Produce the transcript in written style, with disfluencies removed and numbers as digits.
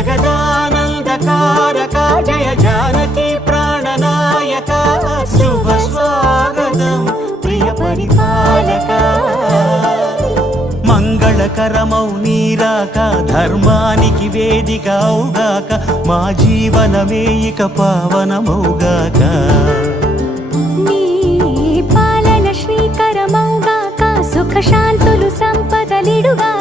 జగదానందకారక జయ జానకి ప్రాణనాయక శుభ స్వాగతం ప్రియ పరిపాలక మంగళకరమౌ నీరాక ధర్మానికి వేదిక అవుగాక మా జీవనమే ఇక పావనమౌగాక నీ పాలన శ్రీకరమౌగాక సుఖ శాంతులు సంపదలిడుగా